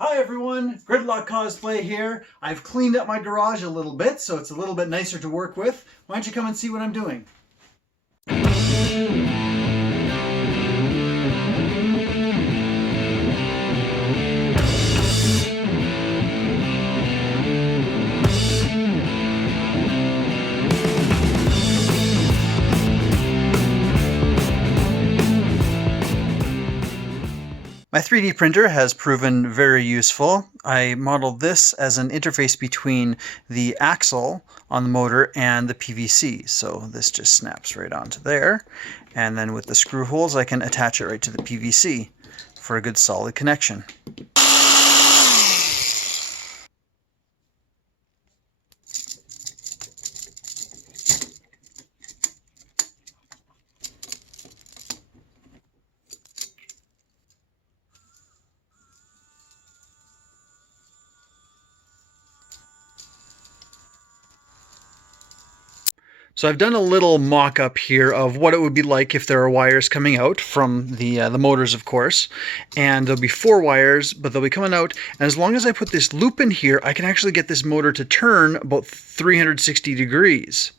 Hi everyone, Gridlock Cosplay here. I've cleaned up my garage a little bit, so it's a little bit nicer to work with. Why don't you come and see what I'm doing? My 3D printer has proven very useful. I modeled this as an interface between the axle on the motor and the PVC. So this just snaps right onto there. And then with the screw holes, I can attach it right to the PVC for a good solid connection. So I've done a little mock-up here of what it would be like if there are wires coming out from the motors, of course. And there'll be 4 wires, but they'll be coming out. And as long as I put this loop in here, I can actually get this motor to turn about 360 degrees.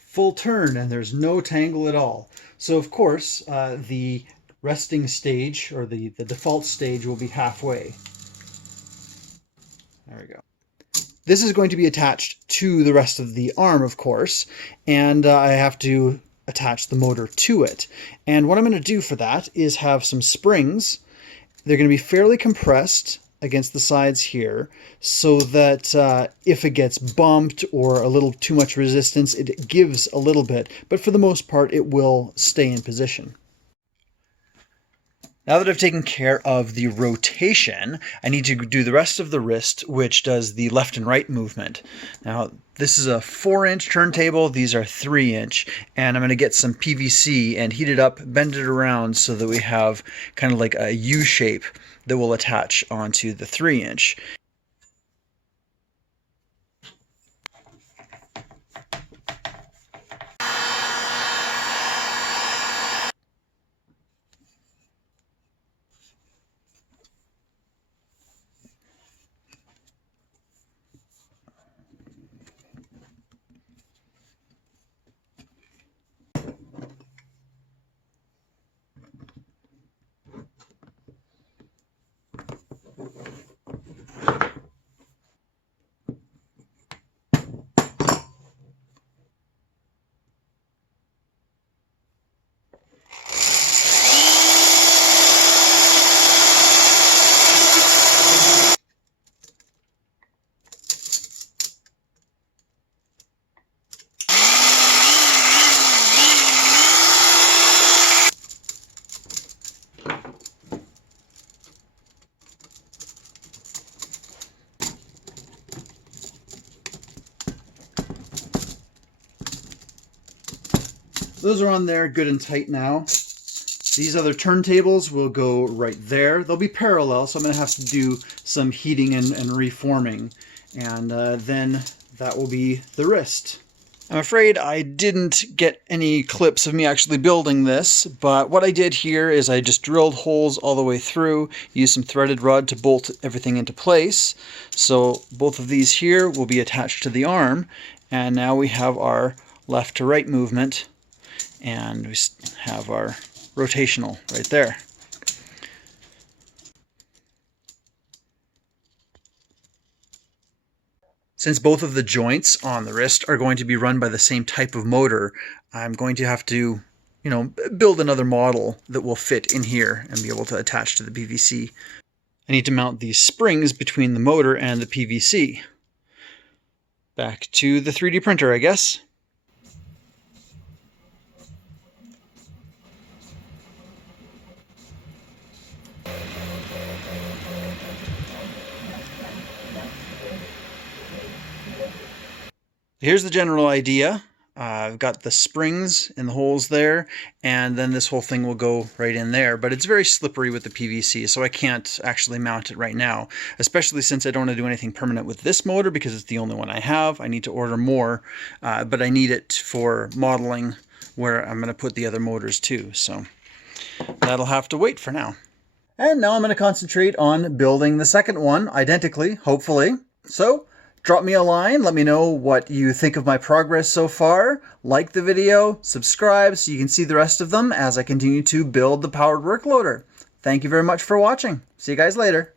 Full turn, and there's no tangle at all. So of course, the resting stage, or the default stage, will be halfway. There we go. This is going to be attached to the rest of the arm, of course, and I have to attach the motor to it. And what I'm going to do for that is have some springs. They're going to be fairly compressed against the sides here, so that if it gets bumped or a little too much resistance, it gives a little bit, but for the most part it will stay in position. Now that I've taken care of the rotation, I need to do the rest of the wrist, which does the left and right movement. Now, this is a 4-inch turntable, these are 3-inch, and I'm going to get some PVC and heat it up, bend it around so that we have kind of like a U shape that will attach onto the 3-inch. Those are on there good and tight now. These other turntables will go right there. They'll be parallel, so I'm going to have to do some heating and reforming. And then that will be the wrist. I'm afraid I didn't get any clips of me actually building this, but what I did here is I just drilled holes all the way through, used some threaded rod to bolt everything into place. So both of these here will be attached to the arm, and now we have our left to right movement, and we have our rotational right there. Since both of the joints on the wrist are going to be run by the same type of motor, I'm going to have to, build another model that will fit in here and be able to attach to the PVC. I need to mount these springs between the motor and the PVC. Back to the 3D printer, I guess. Here's the general idea. I've got the springs in the holes there, and then this whole thing will go right in there. But it's very slippery with the PVC, so I can't actually mount it right now, especially since I don't want to do anything permanent with this motor because it's the only one I have. I need to order more, but I need it for modeling where I'm going to put the other motors too. So that'll have to wait for now. And now I'm going to concentrate on building the second one identically, hopefully. So drop me a line, let me know what you think of my progress so far. Like the video, subscribe so you can see the rest of them as I continue to build the powered work loader. Thank you very much for watching. See you guys later.